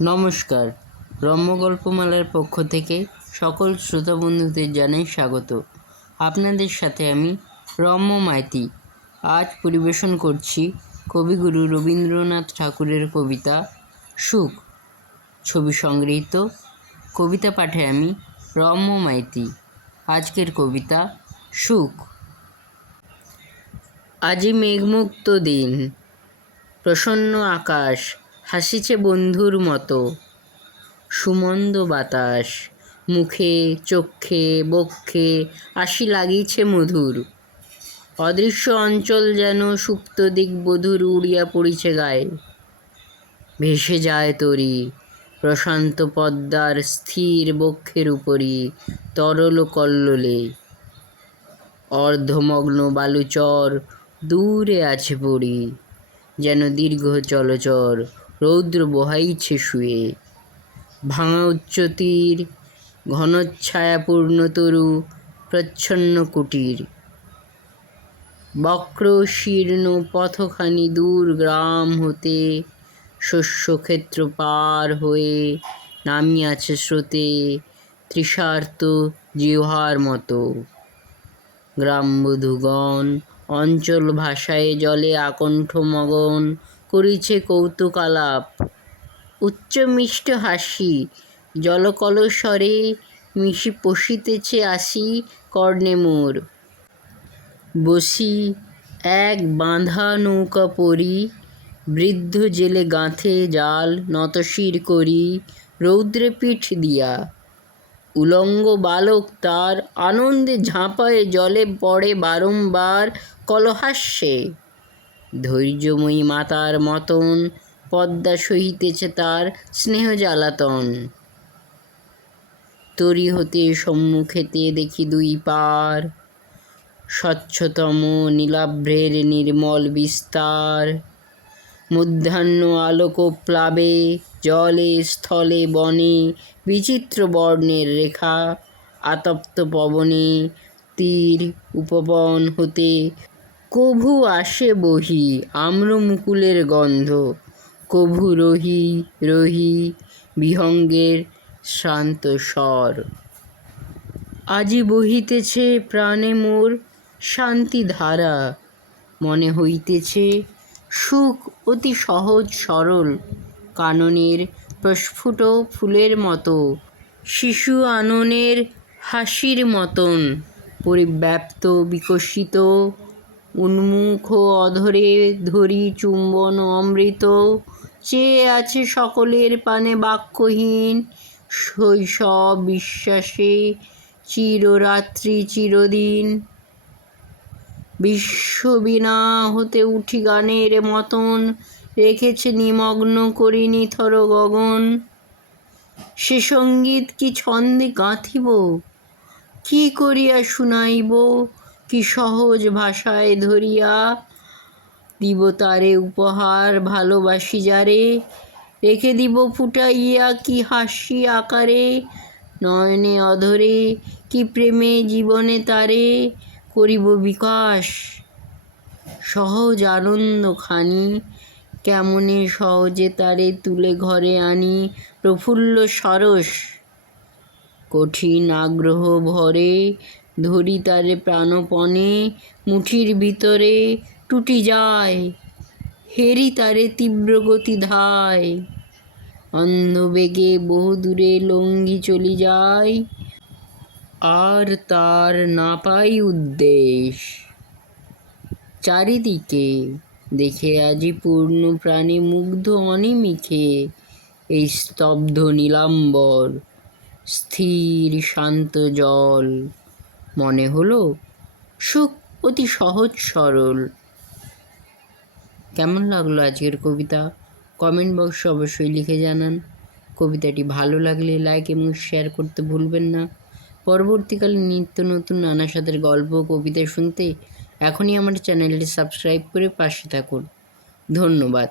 নমস্কার, রম্যগল্পমালার পক্ষ থেকে সকল শ্রোতা বন্ধুদের জানাই স্বাগত। আপনাদের সাথে আমি রম্য মাইতি আজ পরিবেশন করছি কবিগুরু রবীন্দ্রনাথ ঠাকুরের কবিতা সুখ, ছবি সংগৃহীত। কবিতা পাঠে আমি রম্য মাইতি। আজকের কবিতা সুখ। আজি মেঘমুক্ত দিন, প্রসন্ন আকাশ হাসিছে বন্ধুর মতো, সুমন্দ বাতাস মুখে চক্ষে বক্ষে আসি লাগিছে মধুর। অদৃশ্য অঞ্চল যেন সুপ্ত দিগ্বধূর উড়িয়া পড়িছে গায়ে। ভেসে যায় তরি প্রশান্ত পদ্মার স্থির বক্ষের উপরই তরল কল্লোলে। অর্ধমগ্ন বালুচর দূরে আছে পড়ি, যেন দীর্ঘ চলচর রৌদ্র বহাইছে শুয়ে। ভাঙা উচ্চতীর ঘনচ্ছায়াপূর্ণ তরু প্রচ্ছন্ন কুটির, বক্র শীর্ণ পথখানি দূর গ্রাম হতে শস্যক্ষেত্র পার হয়ে নামিয়াছে স্রোতে তৃষার্ত জিহ্বার মতো। গ্রামবধূগণ অঞ্চল ভাষায় জলে আকণ্ঠ মগন করিছে কৌতুকালাপ। উচ্চ মিষ্ট হাসি জলকলস্বরে মিশি পশিতেছে আসি কর্ণে মোর। বসি এক বাঁধা নৌকা পরি, বৃদ্ধ জেলে গাঁথে জাল নতশির করি রৌদ্রে পিঠ দিয়া। উলঙ্গ বালক তার আনন্দে ঝাঁপায় জলে পড়ে বারংবার কলহাস্যে। ধৈর্যময়ী মাতার মতন পদ্মা সহিতেছে তার স্নেহ জ্বালাতন। তরি হতে সম্মুখেতে দেখি দুই পার, স্বচ্ছতম নীলাভ্রের নির্মল বিস্তার। মধ্যাহ্ন আলোক প্লাবে জলে স্থলে বনে বিচিত্র বর্ণের রেখা। আতপ্ত পবনে তীর উপবন হতে কভু আসে বহি আম্রমুকুলের গন্ধ, কভু রহি রহি বিহঙ্গের শ্রান্ত স্বর। আজি বহিতেছে প্রাণে মোর শান্তি ধারা, মনে হইতেছে সুখ অতি সহজ সরল কাননের প্রস্ফুট ফুলের মতো, শিশু আননের হাসির মতন পরিব্যাপ্ত বিকশিত। উন্মুখ অধরে ধরি চুম্বন অমৃত, চেয়ে আছে সকলের পানে বাক্যহীন শৈশব বিশ্বাসে চিররাত্রি চিরদিন। বিশ্ববীণা হতে উঠি গানের মতন রেখেছে নিমগ্ন করি নিথর গগন। সে সঙ্গীত কি ছন্দে গাঁথিব, কি করিয়া শুনাইব, কি সহজ ভাষায় ধরিয়া দিব তারে উপহার ভালোবাসি যারে। রেখে দিব ফুটাইয়া কি হাসি আকারে নয়নে অধরে, কি প্রেমে জীবনে তারে করিব বিকাশ। সহজ আনন্দ খানি কেমনে সহজে তারে তুলে ঘরে আনি প্রফুল্ল সরস। কঠিন আগ্রহ ভরে ধরি তারে প্রাণপণে, মুঠির ভিতরে টুটি যায় হেরি তারে তীব্র গতি ধায়। অন্ধবেগে বহুদূরে লঙ্ঘি চলি যায়, আর তার না পাই উদ্দেশ। চারিদিকে দেখে আজি পূর্ণ প্রাণে মুগ্ধ অনিমিষে এই স্তব্ধ নীলাম্বর স্থির শান্ত জল। মনে হলো সুখ অতি সহজ সরল। কেমন লাগলো আজকের কবিতা? কমেন্ট বক্সে অবশ্যই লিখে জানান। কবিতাটি ভালো লাগলে লাইক এবং শেয়ার করতে ভুলবেন না। পরবর্তীকালে নিত্য নতুন নানা স্বাদের গল্প কবিতা শুনতে এখনই আমার চ্যানেলটি সাবস্ক্রাইব করে পাশে থাকুন। ধন্যবাদ।